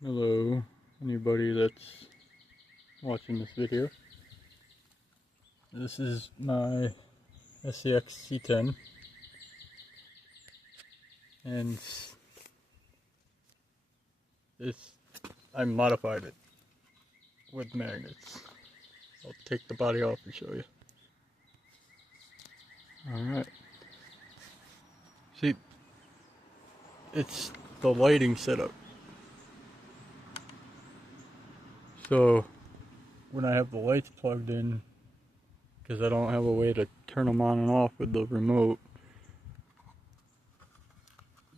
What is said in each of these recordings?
Hello, anybody that's watching this video. This is my SCX C10 and I modified it with magnets. I'll take the body off and show you. Alright. See, it's the lighting setup. So when I have the lights plugged in, because I don't have a way to turn them on and off with the remote,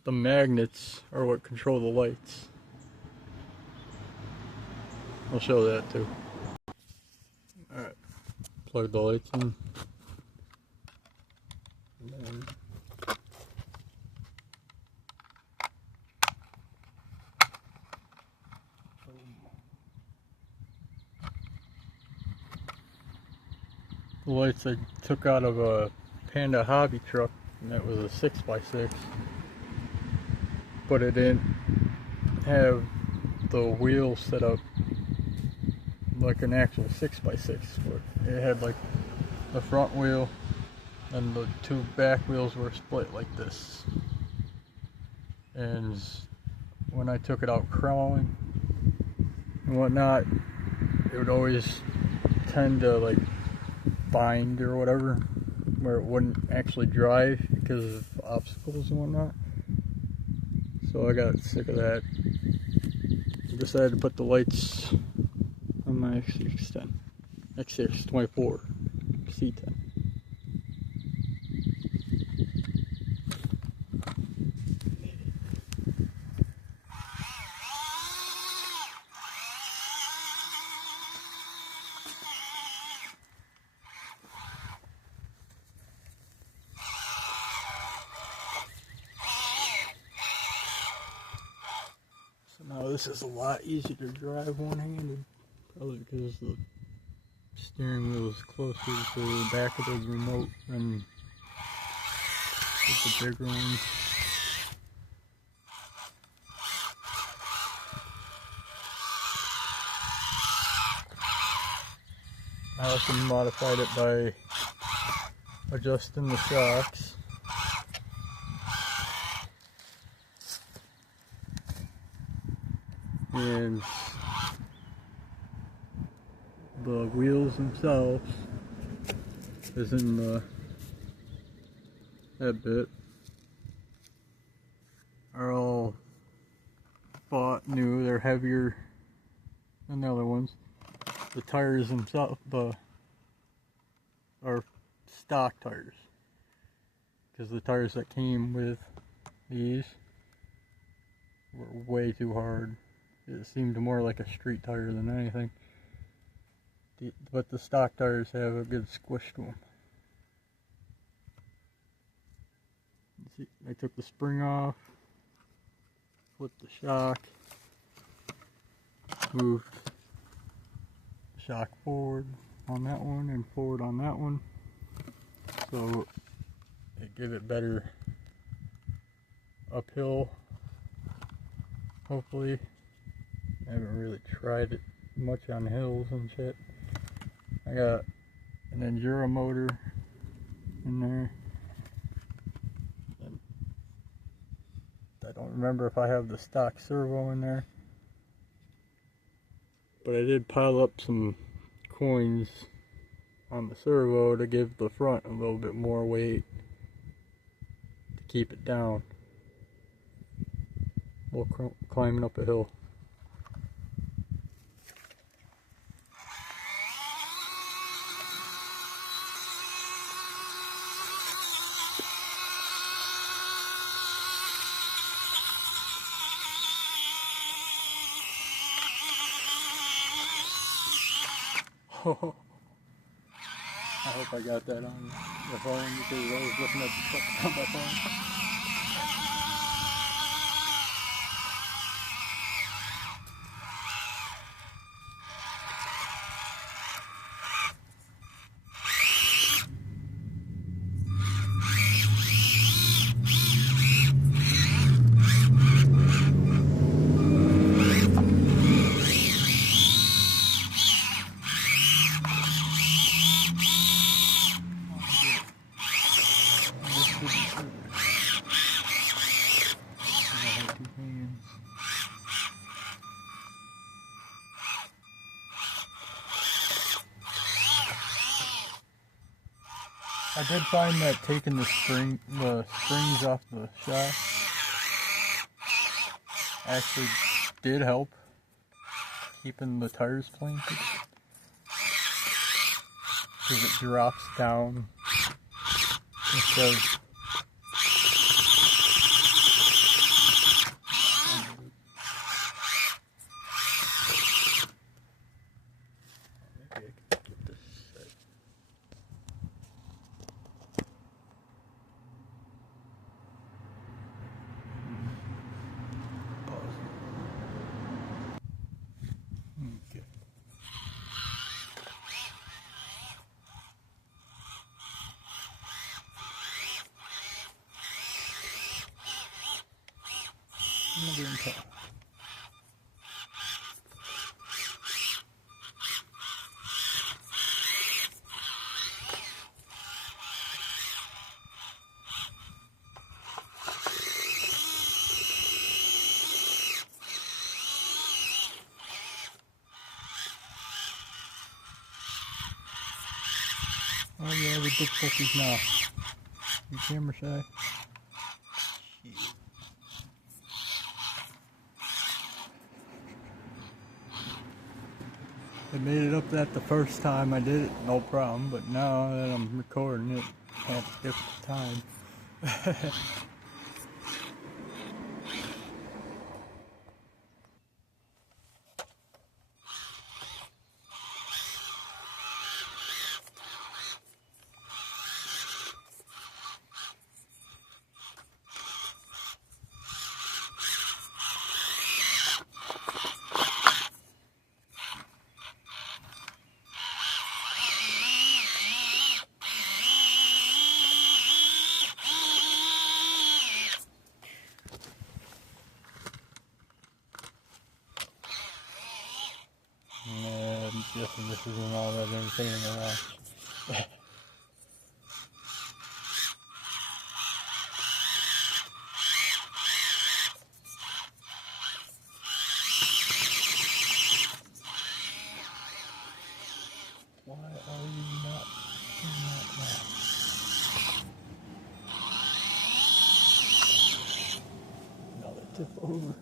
the magnets are what control the lights. I'll show that too. Alright, plug the lights in. And then the lights I took out of a Panda hobby truck, and that was a 6x6, but it didn't have the wheel set up like an actual 6x6. It had like the front wheel and the two back wheels were split like this, and when I took it out crawling and whatnot, it would always tend to like bind or whatever, where it wouldn't actually drive because of obstacles and whatnot. So I got sick of that. I decided to put the lights on my SCX24 C10. Now this is a lot easier to drive one-handed, probably because the steering wheel is closer to the back of the remote than with the bigger one. I also modified it by adjusting the shocks. And the wheels themselves, as in that bit, are all bought new. They're heavier than the other ones. The tires themselves are stock tires, because the tires that came with these were way too hard. It seemed more like a street tire than anything. But the stock tires have a good squish to them. See, I took the spring off, flipped the shock, moved the shock forward on that one and forward on that one, so it gave it better uphill, hopefully. I haven't really tried it much on hills and shit. I got an Enduro motor in there. And I don't remember if I have the stock servo in there, but I did pile up some coins on the servo to give the front a little bit more weight to keep it down while climbing up a hill. I hope I got that on the phone, because I was looking at the stuff on my phone. keep hanging. I did find that taking the springs off the shaft actually did help keeping the tires planted, because it drops down instead of oh yeah, the difficulties now. You camera shy? I made it up that the first time I did it, no problem, but now that I'm recording it, I have a difficult time. I'm guessing this isn't all that entertaining at all. Why are you not doing that now? Another tip over.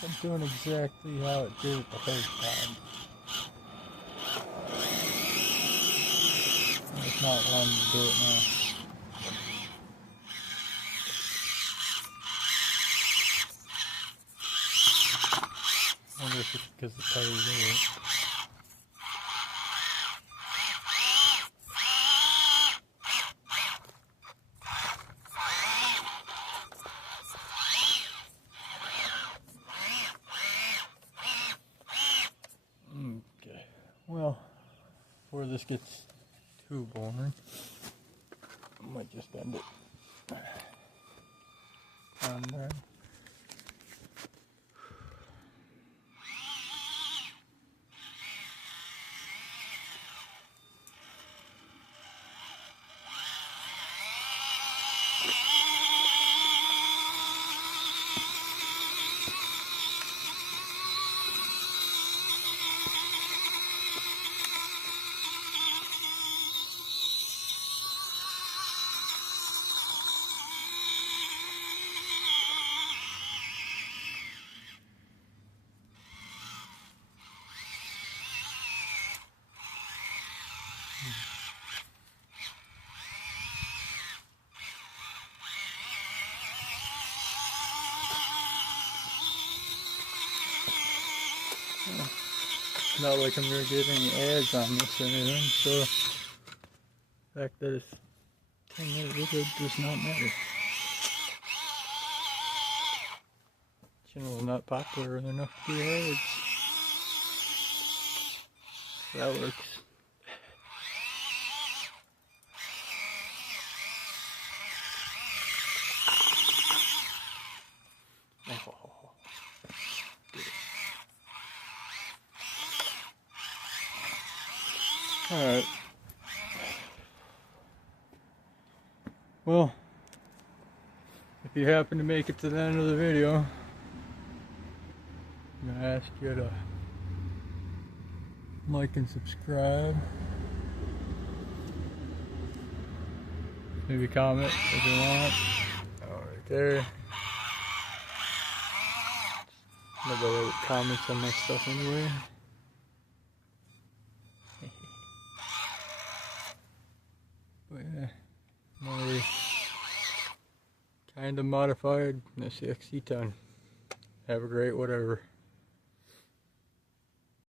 I'm doing exactly how it did it the first time. It's not wanting to do it now. I wonder if it's because the tires are it. Okay, well, before this gets too boring, I might just end it on there. Not like I'm going to get any ads on this or anything, so the fact that it's 10-minute video does not matter. channel is not popular enough to be ads. So that works. Alright. Well, if you happen to make it to the end of the video, I'm going to ask you to like and subscribe. Maybe comment if you want. Oh, right there. Nobody comments on my stuff anyway. But yeah, my kind of modified SCX24 C10. Have a great whatever.